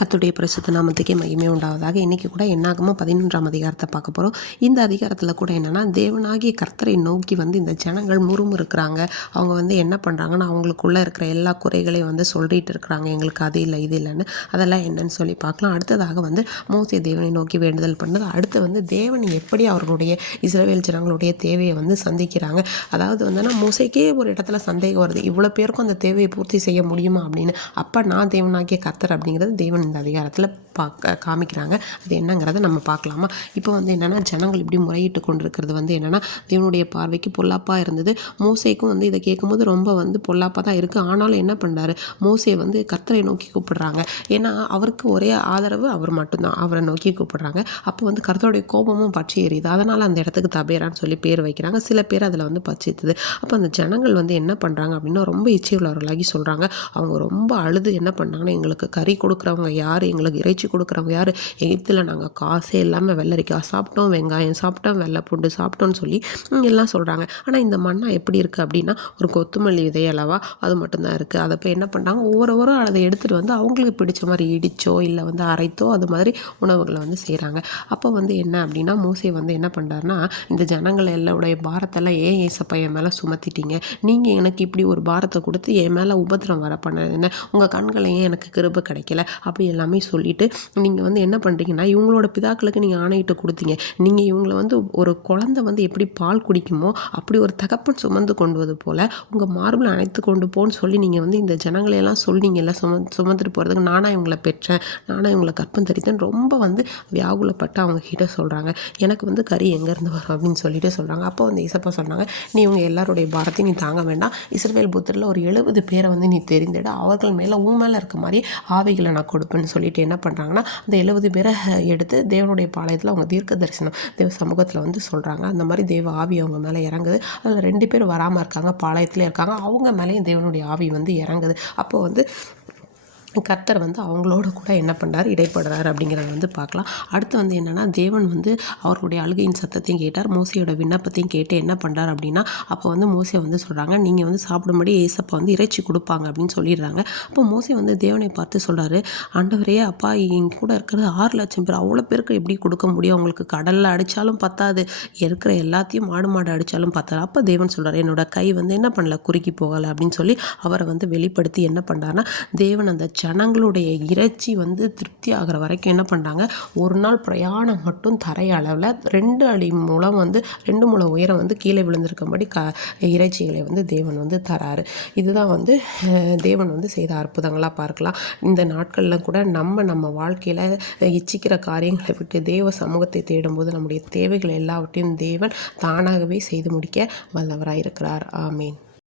கர்த்தருடைய பரிசுத்த நாமத்துக்கே மகிமை உண்டாவதாக. இன்றைக்கி கூட என்னாகமோ 11ஆம் அதிகாரத்தை பார்க்க போகிறோம். இந்த அதிகாரத்தில் கூட என்னென்னா, தேவனாகிய கர்த்தரை நோக்கி வந்து இந்த ஜனங்கள் முறுமுறுக்கிறாங்க. அவங்க வந்து என்ன பண்ணுறாங்கன்னா, அவங்களுக்குள்ளே இருக்கிற எல்லா குறைகளையும் வந்து சொல்லிட்டு இருக்கிறாங்க. எங்களுக்கு அது இல்லை இது இல்லைன்னு. அதெல்லாம் என்னன்னு சொல்லி பார்க்கலாம். அடுத்ததாக வந்து மோசே தேவனை நோக்கி வேண்டுதல் பண்ணது. அடுத்து வந்து தேவன் எப்படி அவர்களுடைய இஸ்ரவேல் ஜனங்களுடைய தேவையை வந்து சந்திக்கிறாங்க. அதாவது வந்துன்னா, மோசேக்கே ஒரு இடத்துல சந்தேகம் வருது, இவ்வளோ பேருக்கும் அந்த தேவையை பூர்த்தி செய்ய முடியுமா அப்படின்னு. அப்போ நான் தேவனாகிய கர்த்தர் அப்படிங்கிறது தேவன் இந்த அதிகாரத்தில் காமிக்கிறாங்க. அது என்னங்கிறத நம்ம பார்க்கலாமா. இப்போ வந்து என்னென்னா, ஜனங்கள் இப்படி முறையிட்டு கொண்டிருக்கிறது வந்து என்னென்னா, தேவனுடைய பார்வைக்கு பொல்லாப்பாக இருந்தது. மோசேக்கும் வந்து இதை கேட்கும்போது ரொம்ப வந்து பொல்லாப்பாக தான் இருக்குது. ஆனாலும் என்ன பண்ணுறாரு, மோசே வந்து கர்த்தரை நோக்கி கூப்பிடுறாங்க. ஏன்னா அவருக்கு ஒரே ஆதரவு அவர் மட்டும்தான், அவரை நோக்கி கூப்பிடுறாங்க. அப்போ வந்து கர்த்தருடைய கோபமும் பற்றி எரியுது. அதனால் அந்த இடத்துக்கு தபேரான்னு சொல்லி பேர் வைக்கிறாங்க. சில பேர் அதில் வந்து பச்சித்துது. அப்போ அந்த ஜனங்கள் வந்து என்ன பண்ணுறாங்க அப்படின்னா, ரொம்ப இச்சை உள்ளவர்களாகி சொல்கிறாங்க. அவங்க ரொம்ப அழுது என்ன பண்ணாங்கன்னா, எங்களுக்கு கறி கொடுக்குறவங்க யார், எங்களுக்கு இறைச்சி கொடுக்குறவங்க யார், எகிப்தில் நாங்கள் காசே இல்லாமல் வெள்ளரிக்காய் சாப்பிட்டோம், வெங்காயம் சாப்பிட்டோம், வெள்ளைப்பூண்டு சாப்பிட்டோன்னு சொல்லி எல்லாம் சொல்கிறாங்க. ஆனால் இந்த மண்ணா எப்படி இருக்குது அப்படின்னா, ஒரு கொத்தமல்லி விதையளவா அது மட்டும்தான் இருக்குது. அதை போய் என்ன பண்ணுறாங்க, ஒவ்வொருவரும் அதை எடுத்துகிட்டு வந்து அவங்களுக்கு பிடிச்ச மாதிரி இடிச்சோ இல்லை வந்து அரைத்தோ அது மாதிரி உணவுகளை வந்து செய்கிறாங்க. அப்போ வந்து என்ன அப்படின்னா, மோசே வந்து என்ன பண்ணுறாருன்னா, இந்த ஜனங்கள் எல்லாருடைய பாரத்தெல்லாம் ஏன் ஏசப்பா என் மேலே சுமத்திட்டீங்க, நீங்கள் எனக்கு இப்படி ஒரு பாரத்தை கொடுத்து என் மேலே உபத்திரம் வர பண்ணது என்ன, உங்கள் கண்களை ஏன் எனக்கு கிருபை கிடைக்கல அப்படி எல்லாமே சொல்லிட்டு நீங்கள் வந்து என்ன பண்ணுறீங்கன்னா, இவங்களோட பிதாக்களுக்கு நீங்கள் ஆணையிட்டு கொடுத்தீங்க. நீங்கள் இவங்களை வந்து ஒரு குழந்தை வந்து எப்படி பால் குடிக்குமோ அப்படி ஒரு தகப்பன் சுமந்து கொண்டுவது போல் உங்கள் மார்பில் அணைத்து கொண்டு போன்னு சொல்லி நீங்கள் வந்து இந்த ஜனங்களையெல்லாம் சொன்னீங்கல்ல, சுமந்துட்டு போகிறதுக்கு நானாக இவங்களை பெற்றேன், நானாக இவங்களை கற்பம் தரித்தேன் ரொம்ப வந்து வியாகுலப்பட்டு அவங்க கிட்ட சொல்கிறாங்க. எனக்கு வந்து கறி எங்கேருந்து வரும் அப்படின்னு சொல்லிட்டு சொல்கிறாங்க. அப்போ வந்து இசப்பா சொன்னாங்க, நீ இவங்க எல்லாருடைய பாரத்தையும் நீ தாங்க வேண்டாம், இஸ்ரவேல் புத்திரில் ஒரு 70 பேரை வந்து நீ தெரிந்தெடு, அவர்கள் மேலே உன் மேலே இருக்க மாதிரி ஆவிகளை நான் கொடுப்பேன்னு சொல்லிட்டு என்ன பண்ணுறாங்கன்னா, அந்த 70 பேரை எடுத்து தேவனுடைய பாளையத்தில் அவங்க தீர்க்க தரிசனம் தேவ சமூகத்தில் வந்து சொல்கிறாங்க. அந்த மாதிரி தேவ ஆவி அவங்க மேலே இறங்குது. அதில் 2 பேர் வராமல் இருக்காங்க, பாளையத்தில் இருக்காங்க, அவங்க மேலேயும் தேவனுடைய ஆவி வந்து இறங்குது. அப்போ வந்து கர்த்தர் வந்து அவங்களோட கூட என்ன பண்ணுறாரு, இடைப்படுறாரு அப்படிங்கிறத வந்து பார்க்கலாம். அடுத்து வந்து என்னென்னா, தேவன் வந்து அவருடைய அழுகையின் சத்தத்தையும் கேட்டார், மோசையோட விண்ணப்பத்தையும் கேட்டு என்ன பண்ணுறாரு அப்படின்னா, அப்போ வந்து மோசே வந்து சொல்கிறாங்க, நீங்கள் வந்து சாப்பிடும்படி ஏசப்பா வந்து இறைச்சி கொடுப்பாங்க அப்படின்னு சொல்லிடுறாங்க. அப்போ மோசே வந்து தேவனை பார்த்து சொல்கிறாரு, ஆண்டவரே அப்பா, என் கூட இருக்கிறது 6 லட்சம் பேர், அவ்வளோ பேருக்கு எப்படி கொடுக்க முடியும், அவங்களுக்கு கடலில் அடித்தாலும் பத்தாது, இருக்கிற எல்லாத்தையும் மாடு அடித்தாலும் பத்தாது. அப்போ தேவன் சொல்கிறார், என்னோட கை வந்து என்ன பண்ணல, குறுக்கி போகலை அப்படின்னு சொல்லி அவரை வந்து வெளிப்படுத்தி என்ன பண்ணுறாருன்னா, தேவன் அந்த ஜனங்களுடைய இறைச்சி வந்து திருப்தி ஆகிற வரைக்கும் என்ன பண்ணுறாங்க, ஒரு நாள் பிரயாணம் மட்டும் தரை அளவில் 2 அடி மூலம் வந்து 2 முழ உயரம் வந்து கீழே விழுந்திருக்கும்படி இறைச்சிகளை வந்து தேவன் வந்து தராரு. இதுதான் வந்து தேவன் வந்து செய்த அற்புதங்களாக பார்க்கலாம். இந்த நாட்களில் கூட நம்ம வாழ்க்கையில் இச்சிக்கிற காரியங்களை விட்டு தேவ சமூகத்தை தேடும்போது நம்முடைய தேவைகள் எல்லாவற்றையும் தேவன் தானாகவே செய்து முடிக்க வல்லவராக இருக்கிறார். ஆமீன்.